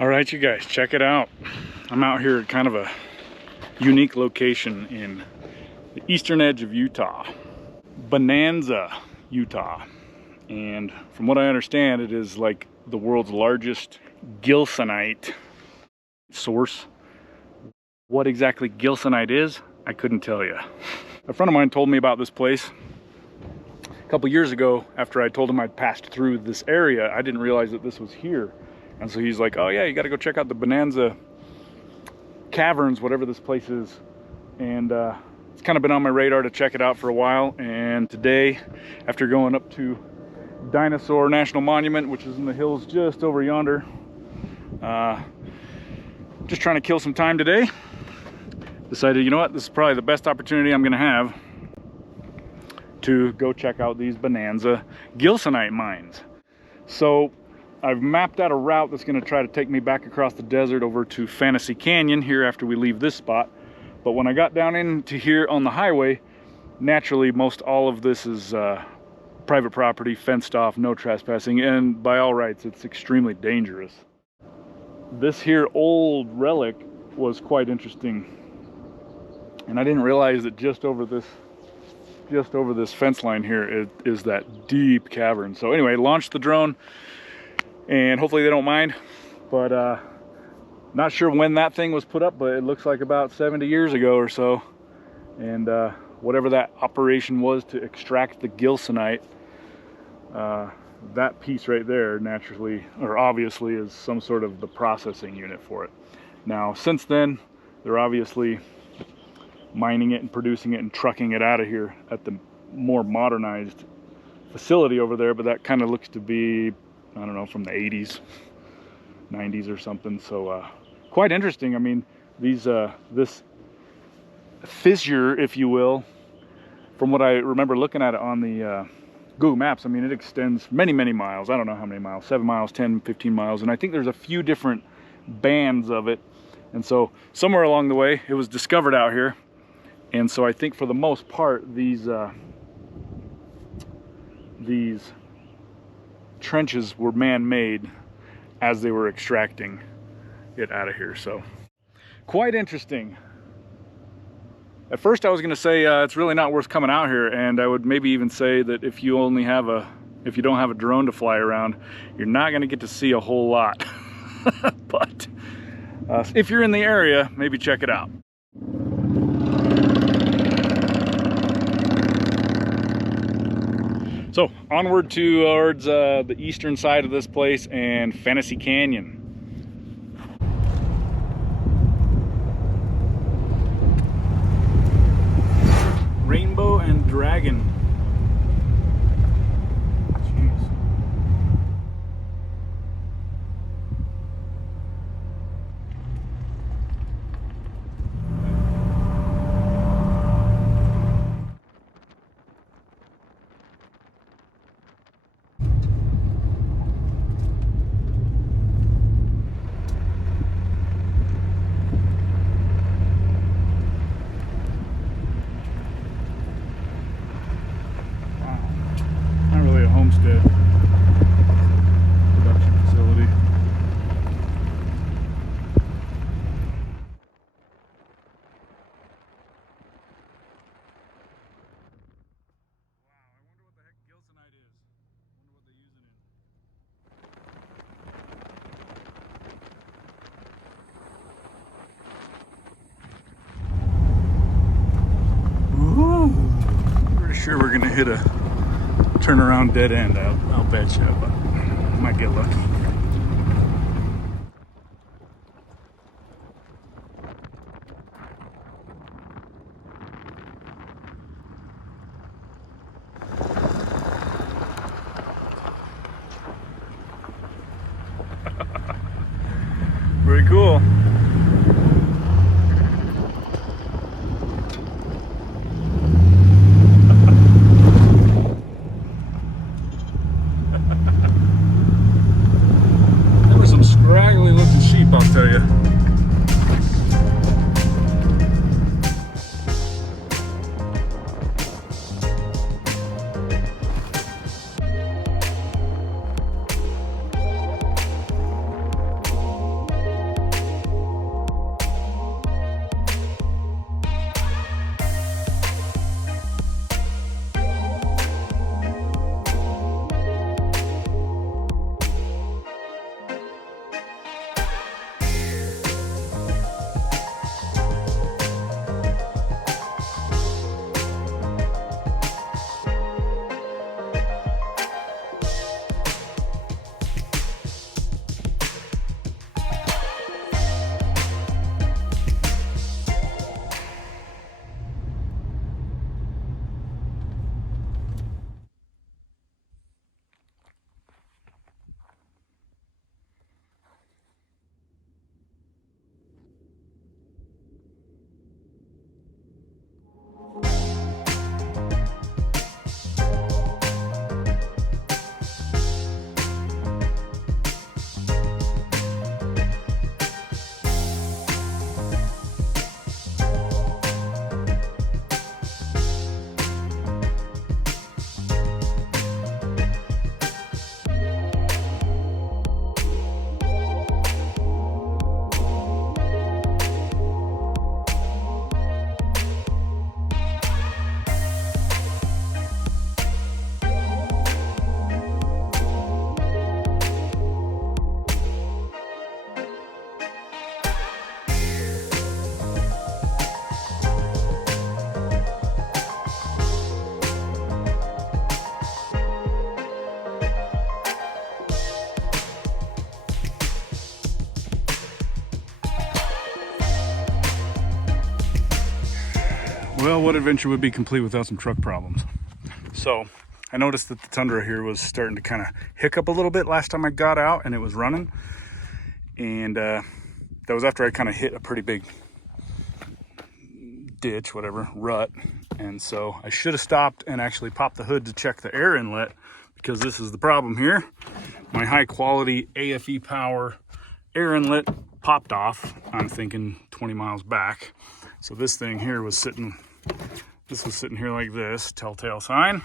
All right, you guys, check it out. I'm out here at kind of a unique location in the eastern edge of Utah, Bonanza, Utah. And from what I understand, it is like the world's largest Gilsonite source. What exactly Gilsonite is, I couldn't tell you. A friend of mine told me about this place a couple years ago. After I told him I'd passed through this area, I didn't realize that this was here. And so he's like, oh yeah, you gotta go check out the Bonanza Caverns, whatever this place is. And it's kind of been on my radar to check it out for a while. And today, after going up to Dinosaur National Monument, which is in the hills just over yonder, just trying to kill some time today, decided, you know what, this is probably the best opportunity I'm gonna have to go check out these Bonanza Gilsonite mines. So I've mapped out a route that's going to try to take me back across the desert over to Fantasy Canyon here after we leave this spot. But when I got down into here on the highway, naturally most all of this is private property, fenced off, no trespassing, and by all rights it's extremely dangerous. This here old relic was quite interesting, and I didn't realize that just over this fence line here is that deep cavern. So anyway, launched the drone, and hopefully they don't mind, but not sure when that thing was put up, but it looks like about 70 years ago or so. And whatever that operation was to extract the Gilsonite, that piece right there naturally, or obviously, is some sort of the processing unit for it. Now since then, they're obviously mining it and producing it and trucking it out of here at the more modernized facility over there, but that kind of looks to be, I don't know, from the 80s, 90s or something. So quite interesting. I mean, these this fissure, if you will, from what I remember looking at it on the Google Maps, I mean, it extends many miles. I don't know how many miles, 7 miles, 10, 15 miles, and I think there's a few different bands of it. And so somewhere along the way it was discovered out here, and so I think for the most part these trenches were man-made as they were extracting it out of here. So quite interesting. At first I was going to say it's really not worth coming out here, and I would maybe even say that if you don't have a drone to fly around, you're not going to get to see a whole lot. But if you're in the area, maybe check it out. So onward towards the eastern side of this place and Fantasy Canyon. Rainbow and Dragon. Jeez. Homestead production facility. Wow, I wonder what the heck Gilsonite is. I wonder what they're using it. Ooh, pretty sure we're gonna hit a turnaround dead end. I'll bet you, but might get lucky. Pretty cool. Scraggly looking sheep, I'll tell you. Well, what adventure would be complete without some truck problems? So I noticed that the Tundra here was starting to kind of hiccup a little bit last time I got out and it was running. And that was after I kind of hit a pretty big ditch, whatever, rut. And so I should have stopped and actually popped the hood to check the air inlet, because this is the problem here. My high quality AFE power air inlet popped off, I'm thinking 20 miles back. So this thing here was sitting, this was sitting here like this, telltale sign.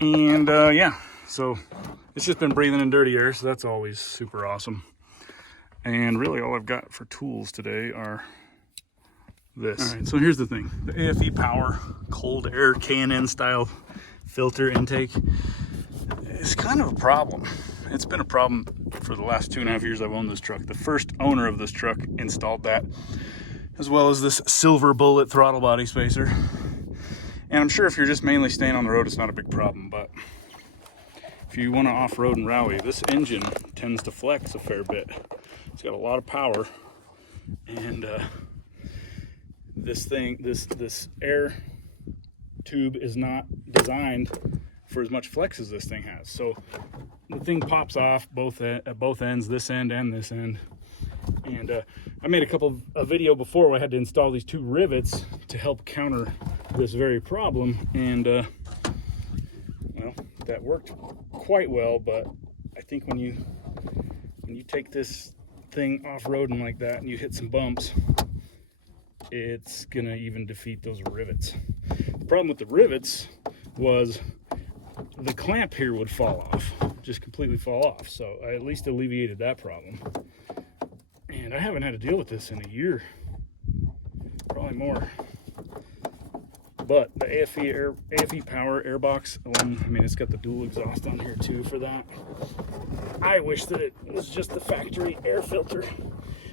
And yeah, so it's just been breathing in dirty air, so that's always super awesome. And really all I've got for tools today are this. All right, so here's the thing. The AFE Power cold air K&N style filter intake is kind of a problem. It's been a problem for the last 2.5 years I've owned this truck. The first owner of this truck installed that, as well as this silver bullet throttle body spacer. And I'm sure if you're just mainly staying on the road, it's not a big problem, but if you want to off-road and rally, this engine tends to flex a fair bit. It's got a lot of power, and this air tube is not designed for as much flex as this thing has. So the thing pops off at both ends, this end and this end. And I made a video before where I had to install these 2 rivets to help counter this very problem, and well, that worked quite well. But I think when you take this thing off-roading like that and you hit some bumps, it's gonna even defeat those rivets. The problem with the rivets was the clamp here would fall off, just completely fall off. So I at least alleviated that problem. And I haven't had to deal with this in a year, probably more. But the AFE Power Airbox, I mean, it's got the dual exhaust on here too for that. I wish that it was just the factory air filter.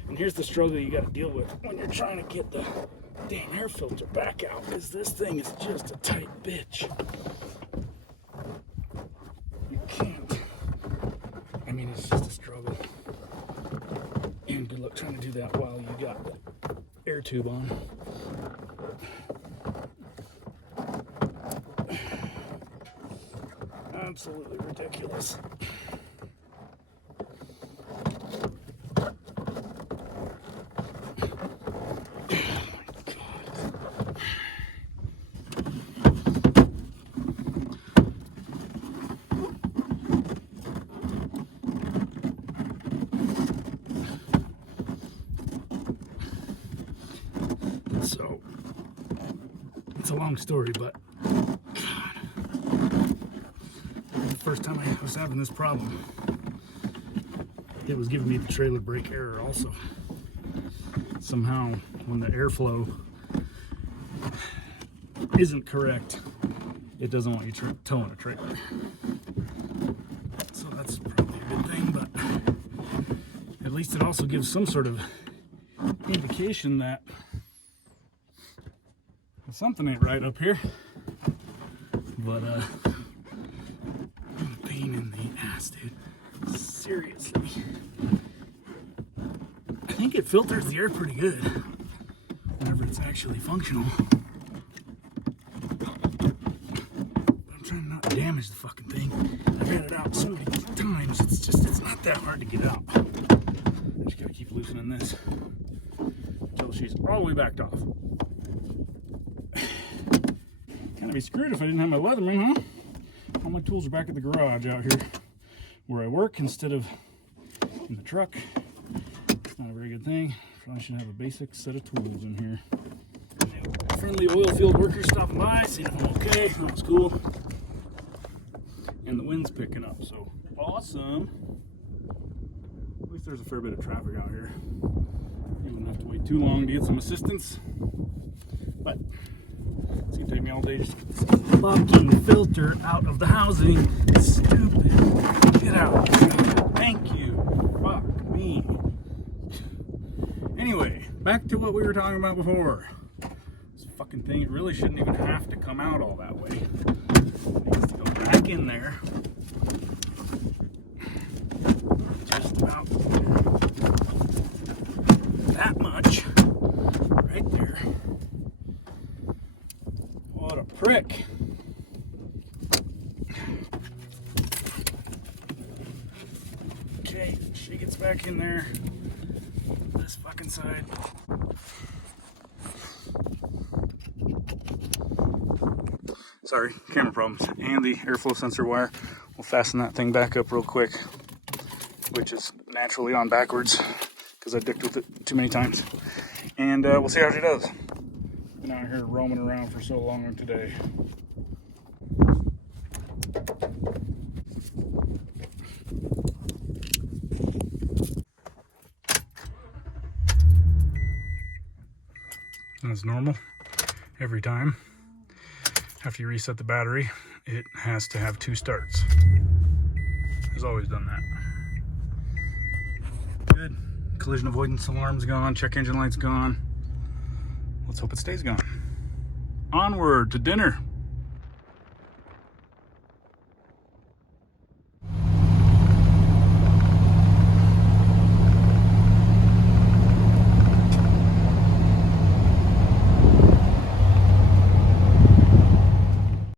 And here's the struggle you got to deal with when you're trying to get the dang air filter back out, because this thing is just a tight bitch. You can't. I mean, it's just a struggle. And good luck trying to do that while you got the air tube on. Absolutely ridiculous. So it's a long story, but first time I was having this problem, it was giving me the trailer brake error also. Somehow when the airflow isn't correct, it doesn't want you towing a trailer. So that's probably a good thing, but at least it also gives some sort of indication that something ain't right up here. But pain in the ass, dude. Seriously. I think it filters the air pretty good whenever it's actually functional. But I'm trying not to damage the fucking thing. I've had it out so many times, it's not that hard to get out. I just gotta keep loosening this until she's all the way backed off. Kind of be screwed if I didn't have my Leatherman, huh? All my tools are back at the garage out here where I work instead of in the truck. It's not a very good thing. Probably should have a basic set of tools in here. Friendly oil field worker stopping by, seeing if I'm okay. That was cool. And the wind's picking up, so awesome. At least there's a fair bit of traffic out here. You wouldn't have to wait too long to get some assistance. But it's gonna take me all day just to get this fucking filter out of the housing. It's stupid. Get out. Thank you. Fuck me. Anyway, back to what we were talking about before. This fucking thing, it really shouldn't even have to come out all that way. It needs to go back in there. Just about that much. Right there. she gets back in there. This fucking side. Sorry, camera problems. And the airflow sensor wire. We'll fasten that thing back up real quick, which is naturally on backwards because I dicked with it too many times. And we'll see how she does. Been out here roaming around for so long today. As normal, every time after you reset the battery, it has to have 2 starts. Has always done that. Good. Collision avoidance alarm's gone, check engine light's gone. Let's hope it stays gone. Onward to dinner.